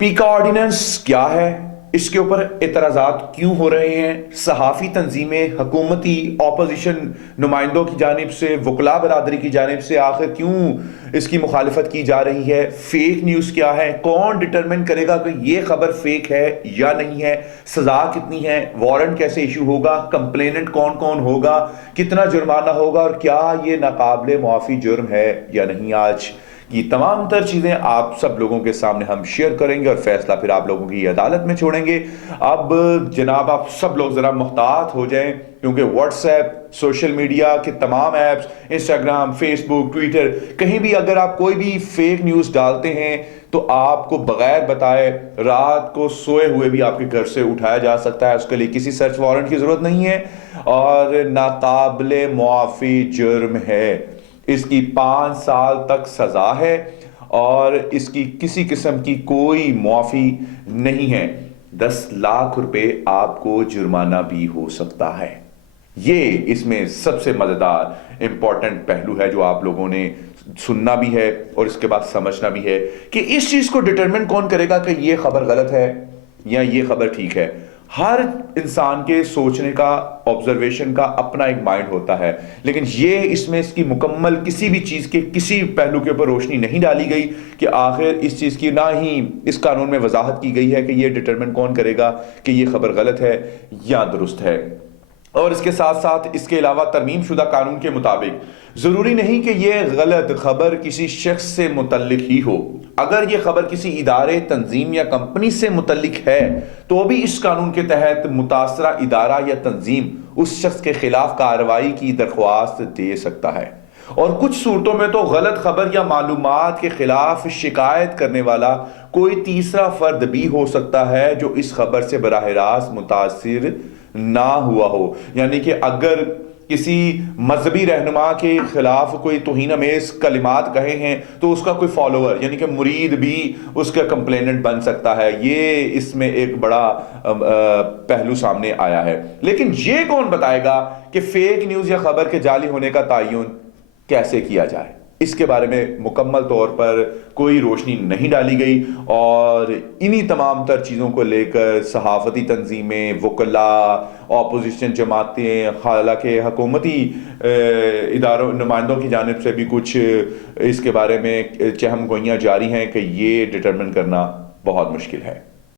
پی کا آرڈیننس کیا ہے، اس کے اوپر اعتراضات کیوں ہو رہے ہیں، صحافی تنظیمیں، حکومتی اپوزیشن نمائندوں کی جانب سے، وکلاء برادری کی جانب سے آخر کیوں اس کی مخالفت کی جا رہی ہے، فیک نیوز کیا ہے، کون ڈٹرمن کرے گا کہ یہ خبر فیک ہے یا نہیں ہے، سزا کتنی ہے، وارنٹ کیسے ایشو ہوگا، کمپلیننٹ کون کون ہوگا، کتنا جرمانہ ہوگا، اور کیا یہ ناقابل معافی جرم ہے یا نہیں، آج یہ تمام تر چیزیں آپ سب لوگوں کے سامنے ہم شیئر کریں گے اور فیصلہ پھر آپ لوگوں کی عدالت میں چھوڑیں گے۔ اب جناب آپ سب لوگ ذرا محتاط ہو جائیں، کیونکہ واٹس ایپ، سوشل میڈیا کے تمام ایپس، انسٹاگرام، فیس بک، ٹویٹر، کہیں بھی اگر آپ کوئی بھی فیک نیوز ڈالتے ہیں تو آپ کو بغیر بتائے رات کو سوئے ہوئے بھی آپ کے گھر سے اٹھایا جا سکتا ہے۔ اس کے لیے کسی سرچ وارنٹ کی ضرورت نہیں ہے اور ناقابل معافی جرم ہے۔ اس کی 5 سال تک سزا ہے اور اس کی کسی قسم کی کوئی معافی نہیں ہے۔ 10 لاکھ روپے آپ کو جرمانہ بھی ہو سکتا ہے۔ یہ اس میں سب سے مزیدار امپورٹنٹ پہلو ہے جو آپ لوگوں نے سننا بھی ہے اور اس کے بعد سمجھنا بھی ہے کہ اس چیز کو ڈٹرمن کون کرے گا کہ یہ خبر غلط ہے یا یہ خبر ٹھیک ہے۔ ہر انسان کے سوچنے کا، آبزرویشن کا اپنا ایک مائنڈ ہوتا ہے، لیکن یہ اس میں اس کی مکمل کسی بھی چیز کے کسی پہلو کے اوپر روشنی نہیں ڈالی گئی کہ آخر اس چیز کی، نہ ہی اس قانون میں وضاحت کی گئی ہے کہ یہ ڈٹرمن کون کرے گا کہ یہ خبر غلط ہے یا درست ہے۔ اور اس کے ساتھ ساتھ اس کے علاوہ ترمیم شدہ قانون کے مطابق ضروری نہیں کہ یہ غلط خبر کسی شخص سے متعلق ہی ہو۔ اگر یہ خبر کسی ادارے، تنظیم یا کمپنی سے متعلق ہے تو بھی اس قانون کے تحت متاثرہ ادارہ یا تنظیم اس شخص کے خلاف کارروائی کی درخواست دے سکتا ہے۔ اور کچھ صورتوں میں تو غلط خبر یا معلومات کے خلاف شکایت کرنے والا کوئی تیسرا فرد بھی ہو سکتا ہے جو اس خبر سے براہ راست متاثر نہ ہوا ہو۔ یعنی کہ اگر کسی مذہبی رہنما کے خلاف کوئی توہین امیز کلمات کہے ہیں تو اس کا کوئی فالوور یعنی کہ مرید بھی اس کا کمپلیننٹ بن سکتا ہے۔ یہ اس میں ایک بڑا پہلو سامنے آیا ہے۔ لیکن یہ کون بتائے گا کہ فیک نیوز یا خبر کے جعلی ہونے کا تعین کیسے کیا جائے؟ اس کے بارے میں مکمل طور پر کوئی روشنی نہیں ڈالی گئی، اور انہی تمام تر چیزوں کو لے کر صحافتی تنظیمیں، وکلاء، اپوزیشن جماعتیں، حالانکہ حکومتی اداروں، نمائندوں کی جانب سے بھی کچھ اس کے بارے میں چہم گوئیاں جاری ہیں کہ یہ ڈٹرمن کرنا بہت مشکل ہے۔